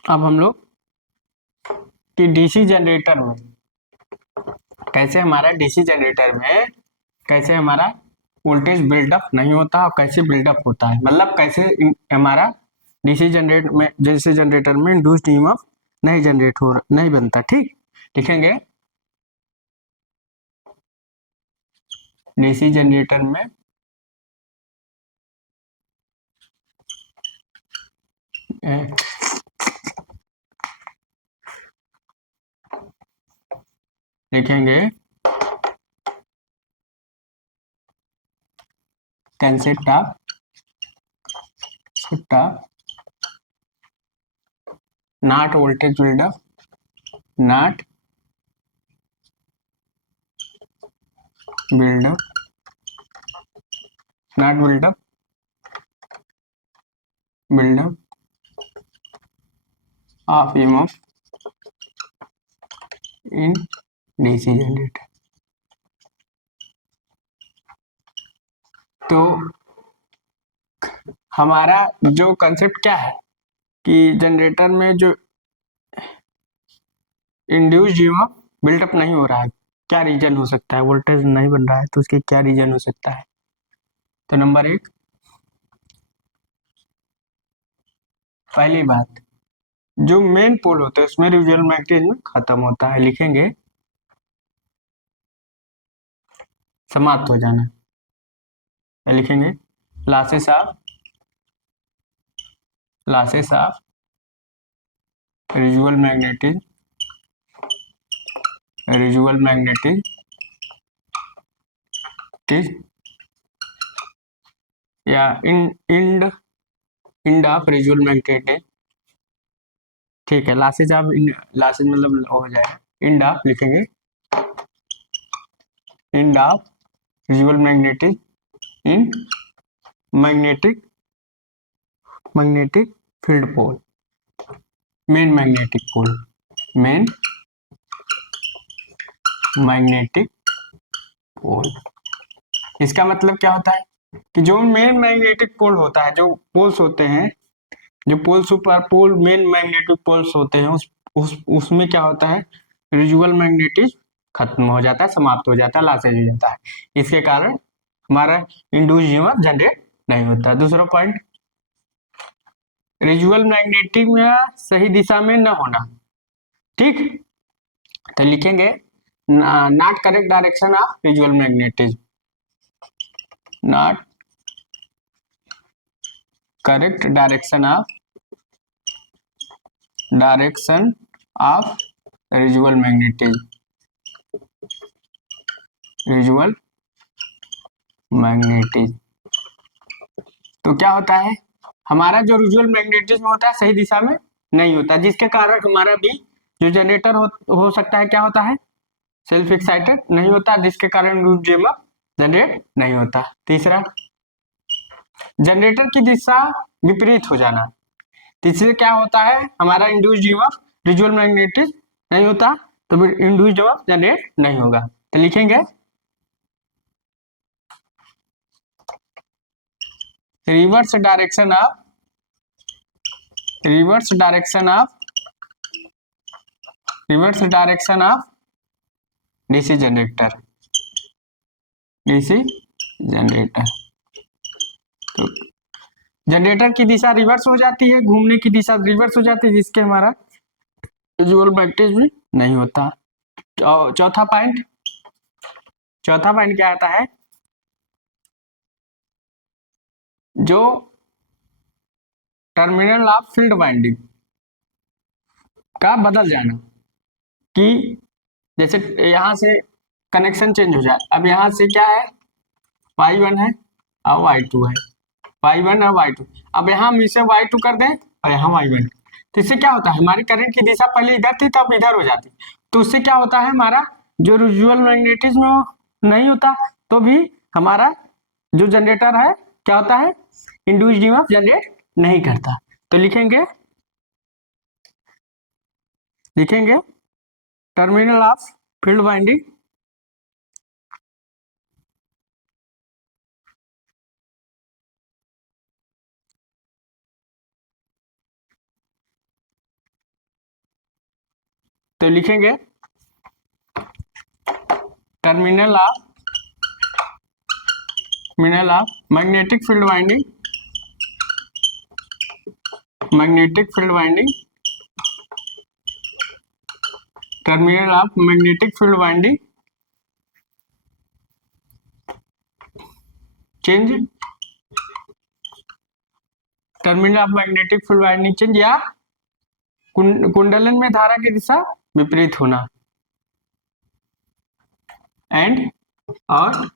अब हम लोग कि डीसी जनरेटर में कैसे हमारा वोल्टेज बिल्डअप नहीं होता और कैसे बिल्डअप होता है, मतलब कैसे हमारा डीसी जनरेटर में इंड्यूस्ड ईएमएफ नहीं बनता। ठीक, लिखेंगे डीसी जनरेटर में लिखेंगे concept of not voltage buildup, not buildup, not buildup of EMF in DC generator. तो हमारा जो कंसेप्ट क्या है कि जनरेटर में जो इंड्यूस्ड ईएमएफ बिल्डअप नहीं हो रहा है, क्या रीजन हो सकता है, वोल्टेज नहीं बन रहा है तो उसके क्या रीजन हो सकता है। तो नंबर 1, पहली बात, जो मेन पोल होता है उसमें रिजुअल मैग्नेटिज्म खत्म होता है, लिखेंगे समाप्त हो जाना, लिखेंगे लॉसेस ऑफ रिजुअल मैग्नेटिज्म या इंड ऑफ रिजुअल मैग्नेटिज्म। ठीक है, लॉसेज मतलब हो जाएगा इंड ऑफ, लिखेंगे end of residual magnetism in magnetic field pole, main magnetic pole. इसका मतलब क्या होता है कि जो मेन मैग्नेटिक पोल होता है, जो पोल्स होते हैं, जो पोल सुपर पोल मेन मैग्नेटिक पोल्स होते हैं, उसमें क्या होता है, रिजुअल मैग्नेटिज्म खत्म हो जाता है, समाप्त हो जाता है, लॉसेज हो जाता है। इसके कारण हमारा इंड्यूस्ड ईएमएफ जनरेट नहीं होता। दूसरा पॉइंट, रिजुअल मैग्नेटिज्म सही दिशा में न होना। ठीक, तो लिखेंगे not correct direction of residual magnetism, not correct direction of residual magnetism. तो क्या होता है, हमारा जो रिजुअल मैग्नेटिज्म होता है सही दिशा में नहीं होता, जिसके कारण हमारा भी जो जनरेटर हो सकता है क्या होता है, सेल्फ एक्साइटेड नहीं होता, जिसके कारण इंड्यूस्ड ईएमएफ जनरेट नहीं होता। तीसरा, जनरेटर की दिशा विपरीत हो जाना, तीसरे क्या होता है, हमारा इंड्यूस्ड ईएमएफ रिजुअल मैग्नेटिज्म नहीं होता तो फिर इंड्यूस्ड ईएमएफ जनरेट नहीं होगा। तो लिखेंगे reverse direction of DC generator, तो जनरेटर की दिशा रिवर्स हो जाती है, घूमने की दिशा रिवर्स हो जाती है, जिसके हमारा विजुअल मैग्नेटिज्म भी नहीं होता। चौथा पॉइंट क्या आता है, जो टर्मिनल ऑफ फील्ड वाइंडिंग का बदल जाना, कि जैसे यहां से कनेक्शन चेंज हो जाए, अब यहां से क्या है, y1 है और y2 है, y1 और y2, अब यहाँ हम इसे y2 कर दें और यहाँ y1, तो इससे क्या होता है, हमारी करंट की दिशा पहले इधर थी तब इधर हो जाती, तो उससे क्या होता है, हमारा जो रिजुअल मैग्नेटिज्म नहीं होता तो भी हमारा जो जनरेटर है क्या होता है, इंड्यूस्ड ईएमएफ जनरेट नहीं करता। तो लिखेंगे टर्मिनल ऑफ फील्ड वाइंडिंग तो लिखेंगे terminal of terminal of magnetic field winding, magnetic field winding, terminal of magnetic field winding change, terminal of magnetic field winding change या कुंडलन में धारा की दिशा विपरीत होना, एंड और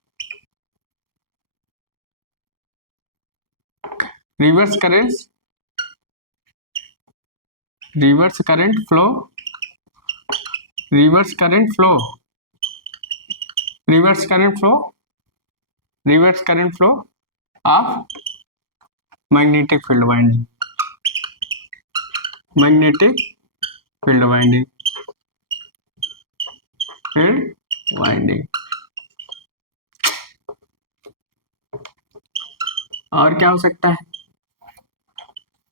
reverse currents, reverse current flow, reverse current flow, reverse current flow, reverse current flow of magnetic field winding, magnetic field winding, field winding. और क्या हो सकता है?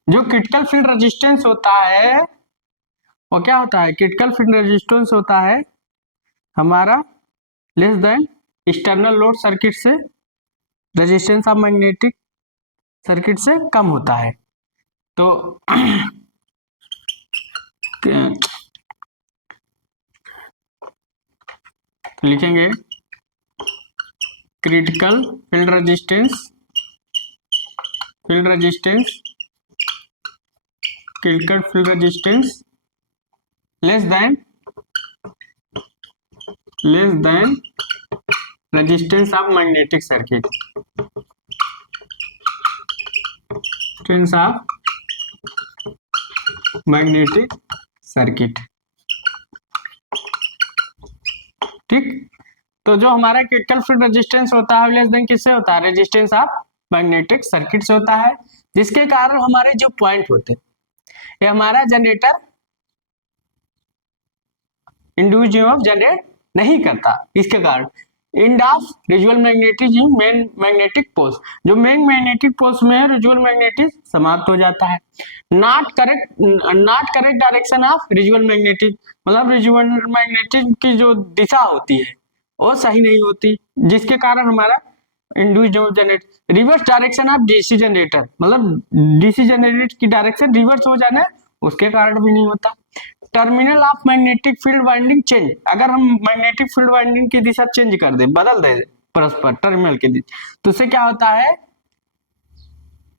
जो क्रिटिकल फील्ड रेजिस्टेंस होता है वो क्या होता है? क्रिटिकल फील्ड रेजिस्टेंस होता है हमारा less than external load circuit से, रेजिस्टेंस ऑफ मैग्नेटिक सर्किट से कम होता है। तो लिखेंगे critical field resistance, field resistance, critical field resistance less than resistance of magnetic circuit, resistance of magnetic circuit. ठीक, तो जो हमारा क्रिटिकल फील्ड रेजिस्टेंस होता है लेस देन किससे होता है? रेजिस्टेंस ऑफ मैग्नेटिक सर्किट से होता है, जिसके कारण हमारे जो पॉइंट होते हैं, ये हमारा जनरेटर इंड्यूस्ड ईएमएफ जनरेट नहीं करता। इसके कारण end of residual magnetism, main magnetic poles, जो मेन मैग्नेटिक पोल्स में है रिजुअल मैग्नेटिज्म समाप्त हो जाता है। Not correct direction of residual magnetism, मतलब रिजुअल मैग्नेटिज्म की जो दिशा होती है वो सही नहीं होती, जिसके कारण हमारा induced EMF generate. Reverse direction of DC generator, मतलब डीसी जनरेटर की डायरेक्शन रिवर्स हो जाना, उसके कारण भी नहीं होता। Terminal of magnetic field winding change, अगर हम मैग्नेटिक फील्ड वाइंडिंग की दिशा चेंज कर दे, बदल दे परस्पर टर्मिनल की दिशा, तो उससे क्या होता है?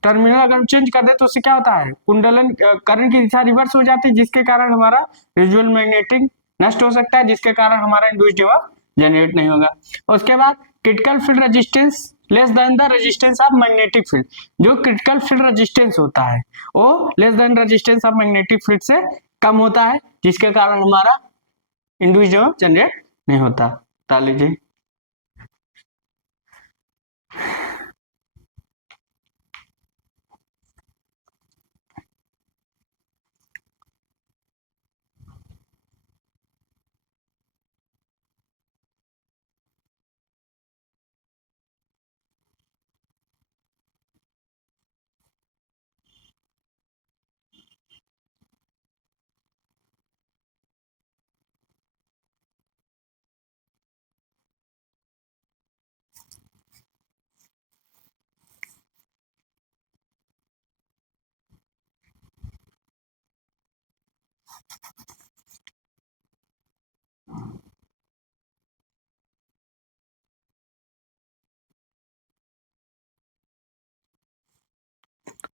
टर्मिनल अगर हम चेंज कर दे तो उससे क्या होता है? कुंडलन करंट की दिशा रिवर्स हो जाती है, जिसके कारण हमारा रिजुअल मैग्नेटिक नष्ट हो सकता है, जिसके कारण हमारा इंड्यूस्ड ईएमएफ जनरेट नहीं होगा। उसके बाद critical field resistance less than the resistance of magnetic field, जो क्रिटिकल फील्ड रेजिस्टेंस होता है वो less than resistance of magnetic field से कम होता है, जिसके कारण हमारा इंड्यूस्ड ईएमएफ जनरेट नहीं होता। बता लीजिए।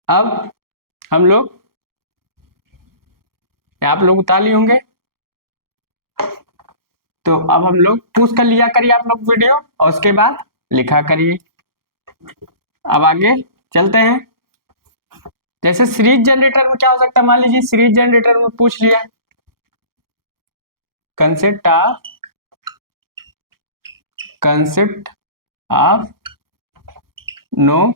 अब हम लोग, आप लोग उतार लिए होंगे, तो अब हम लोग पूछ कर लिया करिए आप लोग वीडियो, और उसके बाद लिखा करिए। अब आगे चलते हैं। जैसे सीरीज जनरेटर में क्या हो सकता है? मान लीजिए सीरीज जनरेटर में पूछ लिया concept of no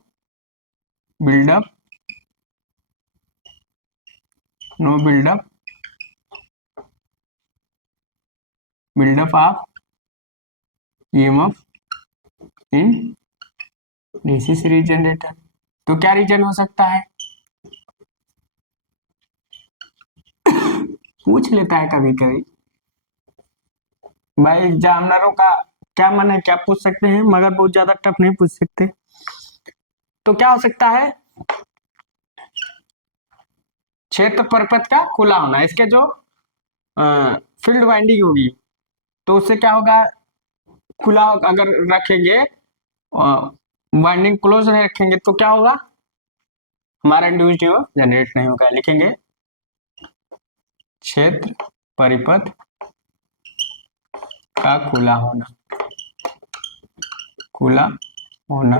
buildup of EMF in DC series generator, तो क्या रीजन हो सकता है? पूछ लेता है कभी कभी भाई, एग्जामिनरों का क्या मन है, क्या पूछ सकते हैं, मगर बहुत ज्यादा टफ नहीं पूछ सकते। तो क्या हो सकता है, क्षेत्र परिपथ का खुला होना। इसके जो फील्ड वाइंडिंग होगी तो उससे क्या होगा, खुला अगर रखेंगे, वाइंडिंग क्लोज रखेंगे तो क्या होगा, हमारा इंड्यूस्ड ईएमएफ जनरेट नहीं होगा। लिखेंगे क्षेत्र परिपथ का खुला होना, खुला होना।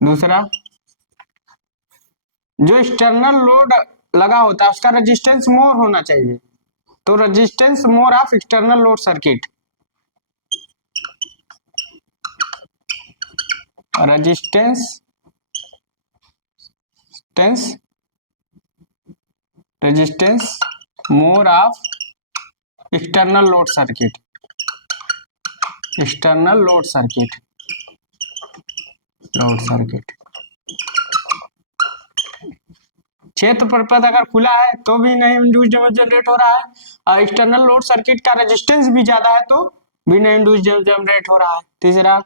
दूसरा, जो एक्सटर्नल लोड लगा होता है उसका रेजिस्टेंस मोर होना चाहिए। तो resistance more of external load circuit, resistance tense resistance more of external load circuit, external load circuit, load circuit. क्षेत्र परिपथ अगर खुला है तो भी नहीं इंड्यूस्ड ईएमएफ जनरेट हो रहा है, और एक्सटर्नल लोड सर्किट का रेजिस्टेंस भी ज्यादा है तो भी नहीं इंड्यूस्ड ईएमएफ जनरेट हो रहा है। तीसरा,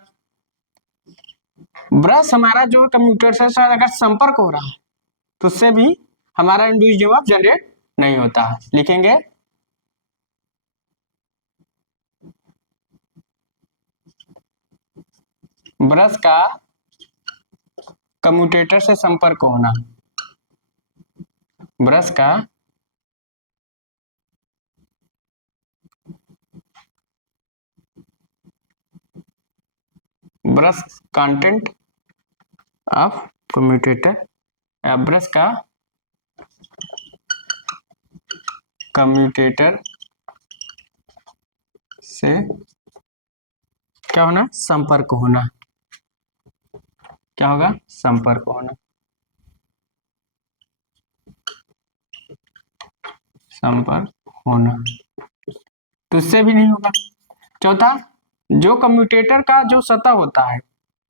ब्रश हमारा जो कम्यूटेटर से अगर संपर्क हो रहा है तो उससे भी हमारा इंड्यूस्ड ईएमएफ जनरेट नहीं होता है। लिखेंगे ब्रश का कम्यूटेटर से संपर्क होना, ब्रश का brush content of commutator, brush का कम्यूटेटर से क्या होना, संपर्क होना। क्या होगा, संपर्क होना, संपर्क होना। तो इससे भी नहीं होगा। चौथा, जो कम्यूटेटर का जो सतह होता है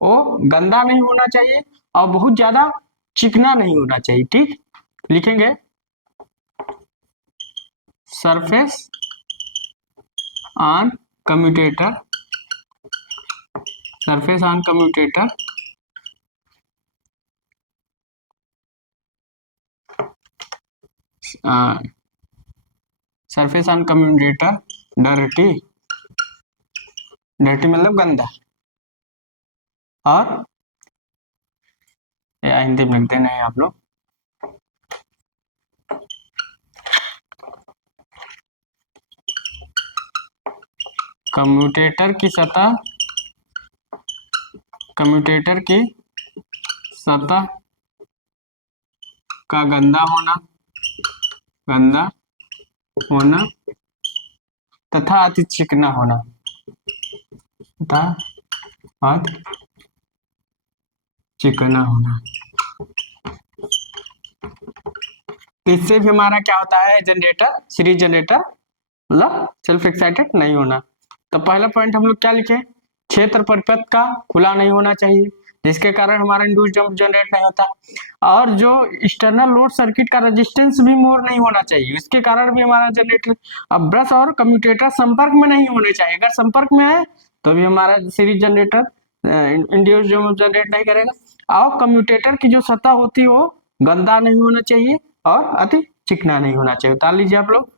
वो गंदा नहीं होना चाहिए और बहुत ज्यादा चिकना नहीं होना चाहिए। ठीक, लिखेंगे surface on commutator, surface on commutator surface on commutator dirty, dirty मतलब गंदा, और या हिंदी में लिख देना है आप लोग, कम्यूटेटर की सतह, कम्यूटेटर की सतह का गंदा होना, गंदा होना तथा अति चिकना होना, तथा अति चिकना होना। तो इससे भी हमारा क्या होता है, जनरेटर, सीरीज जनरेटर मतलब सेल्फ एक्साइटेड नहीं होना। तो पहला पॉइंट हम लोग क्या लिखे, क्षेत्र परिपथ का खुला नहीं होना चाहिए जिसके कारण हमारा इंड्यूस्ड जनरेट नहीं होता, और जो एक्सटर्नल लोड सर्किट का रेजिस्टेंस भी मोर नहीं होना चाहिए, इसके कारण भी हमारा जनरेटर। अब ब्रश और कम्यूटेटर संपर्क में नहीं होने चाहिए, अगर संपर्क में है तो भी हमारा सीरीज जनरेटर इंड्यूस्ड जनरेट नहीं करेगा। और कम्यूटेटर की जो सतह होती है वो गंदा नहीं होना चाहिए और अति चिकना नहीं होना चाहिए। उतार लीजिए आप लोग।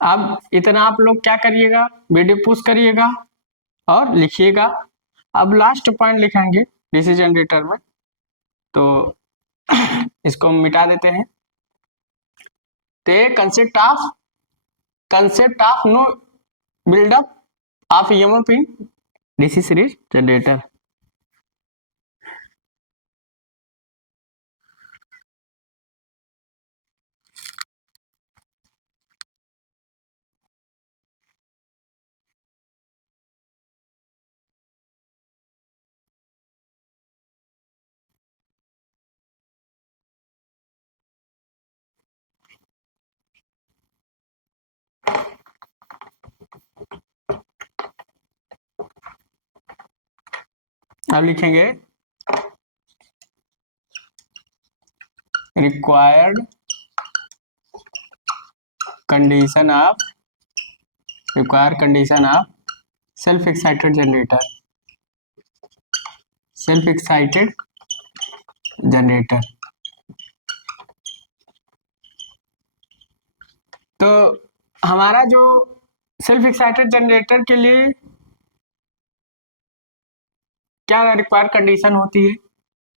अब इतना आप लोग क्या करिएगा, वीडियो पुश करिएगा और लिखिएगा। अब लास्ट पॉइंट लिखेंगे डीसी जनरेटर में, तो इसको हम मिटा देते हैं। तो concept of no buildup of EMF in DC series generator. अब लिखेंगे required condition of self excited generator. तो हमारा जो सेल्फ एक्साइटेड जनरेटर के लिए क्या रिक्वायर्ड कंडीशन होती है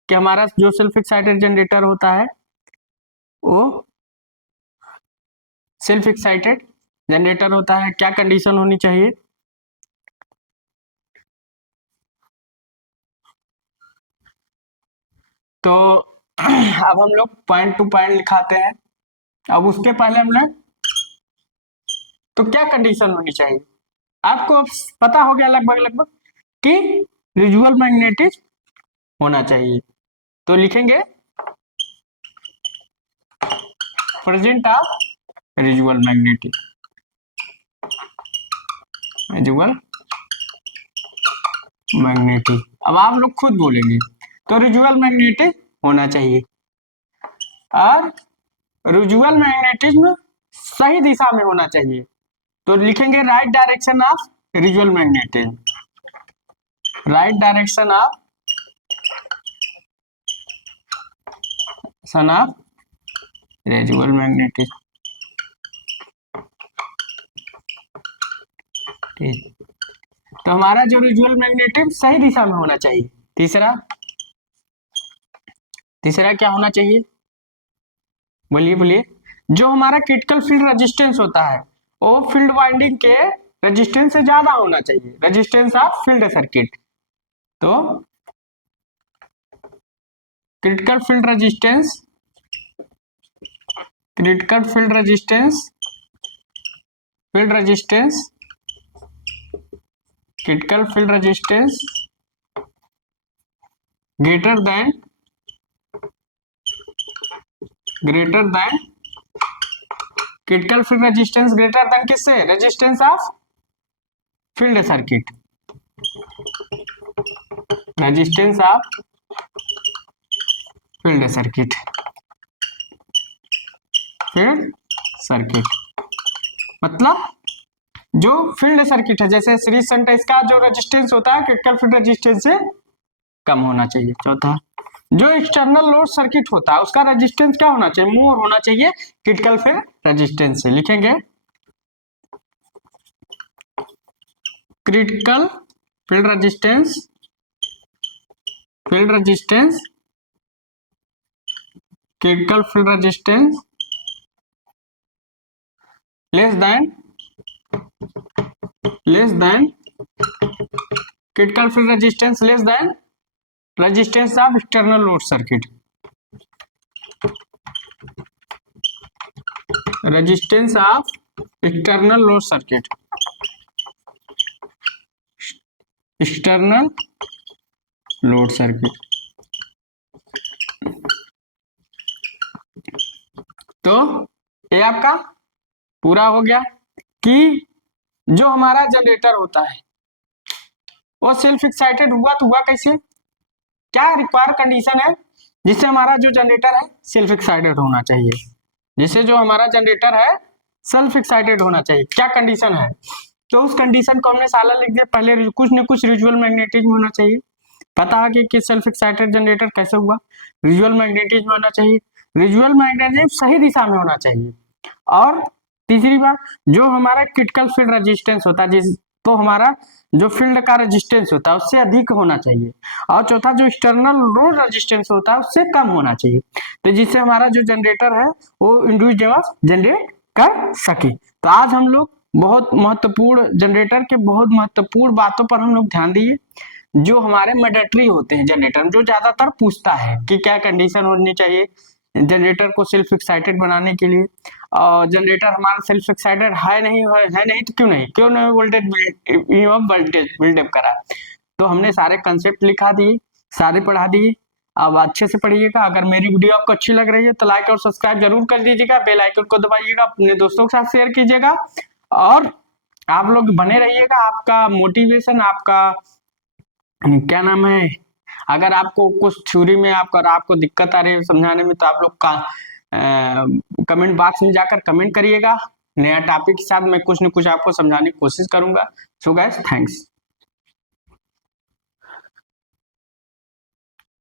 कि हमारा जो सेल्फ एक्साइटेड जनरेटर होता है वो सेल्फ एक्साइटेड जनरेटर होता है, क्या कंडीशन होनी चाहिए? तो अब हम लोग पॉइंट टू पॉइंट लिखाते हैं। अब उसके पहले हम लोग तो क्या कंडीशन होनी चाहिए आपको अब पता हो गया लगभग कि रिजुअल मैग्नेटिज्म होना चाहिए। तो लिखेंगे प्रेजेंट ऑफ रिजुअल मैग्नेटिज्म। अब आप लोग खुद बोलेंगे तो रिजुअल मैग्नेटिज्म होना चाहिए और रिजुअल मैग्नेटिज्म सही दिशा में होना चाहिए। तो लिखेंगे right direction of residual magnetism, right direction of residual magnetism. ठीक, तो हमारा जो रिजुअल मैग्नेटिज्म सही दिशा में होना चाहिए। तीसरा क्या होना चाहिए? बोलिए। जो हमारा क्रिटिकल फील्ड रेजिस्टेंस होता है वो फील्ड वाइंडिंग के रेजिस्टेंस से ज्यादा होना चाहिए, रेजिस्टेंस ऑफ फील्ड सर्किट। तो critical field resistance greater than critical field resistance greater than किससे? रेजिस्टेंस ऑफ फील्ड सर्किट, मतलब जो फील्ड सर्किट है जैसे सीरीज शंट है इसका जो रेजिस्टेंस होता है क्रिटिकल फील्ड रेजिस्टेंस से कम होना चाहिए। चौथा, जो एक्सटर्नल लोड सर्किट होता है उसका रेजिस्टेंस क्या होना चाहिए? मोर होना चाहिए क्रिटिकल फील्ड रेजिस्टेंस से। लिखेंगे critical field resistance less than critical field resistance less than resistance of external load circuit, resistance of external load circuit, external load circuit। तो ये आपका पूरा हो गया कि जो हमारा जनरेटर होता है वो सेल्फ एक्साइटेड हुआ तो हुआ कैसे, क्या रिक्वायर्ड कंडीशन है जिससे हमारा जो जनरेटर है सेल्फ एक्साइटेड होना चाहिए, होना चाहिए। क्या कंडीशन है? तो उस कंडीशन को हमने साला लिख दिया। पहले कुछ न कुछ रिजुअल मैग्नेटिज्म होना चाहिए। पता है कि सेल्फ एक्साइटेड जनरेटर कैसे हुआ? रिजुअल मैग्नेटिज्म होना चाहिए, रिजुअल मैग्नेटिज्म सही दिशा में होना चाहिए। और तीसरी बात, जो हमारा क्रिटिकल फील्ड रेजिस्टेंस होता है तो हमारा जो फील्ड का रेजिस्टेंस होता है उससे अधिक होना चाहिए। और चौथा, जो एक्सटर्नल लोड रेजिस्टेंस होता है उससे कम होना चाहिए, तो जिससे हमारा जो जनरेटर है वो इंड्यूस्ड जनरेट कर सके। तो आज हम लोग बहुत महत्वपूर्ण जनरेटर के बहुत महत्वपूर्ण बातों पर हम लोग ध्यान दिए जो हमारे मैंडेटरी होते हैं जनरेटर, जो ज्यादातर पूछता है कि क्या कंडीशन होनी चाहिए जनरेटर को सेल्फ एक्साइटेड बनाने के लिए। जनरेटर हमारा सेल्फ एक्साइटेड है नहीं तो क्यों नहीं वोल्टेज बिल्डअप करा। तो हमने सारे कंसेप्ट लिखा दिए, सारे पढ़ा दिए। अब अच्छे से पढ़िएगा। अगर मेरी वीडियो आपको अच्छी लग रही है तो लाइक और सब्सक्राइब जरूर कर दीजिएगा, बेल आइकन को दबाइएगा, अपने दोस्तों के साथ शेयर कीजिएगा और आप लोग बने रहिएगा। आपका मोटिवेशन, आपका क्या नाम है, अगर आपको कुछ थ्योरी में आपको दिक्कत आ रही है समझाने में, तो आप लोग का कमेंट बॉक्स में जाकर कमेंट करिएगा। नया टॉपिक के साथ मैं कुछ न कुछ आपको समझाने की कोशिश करूंगा। So guys, thanks.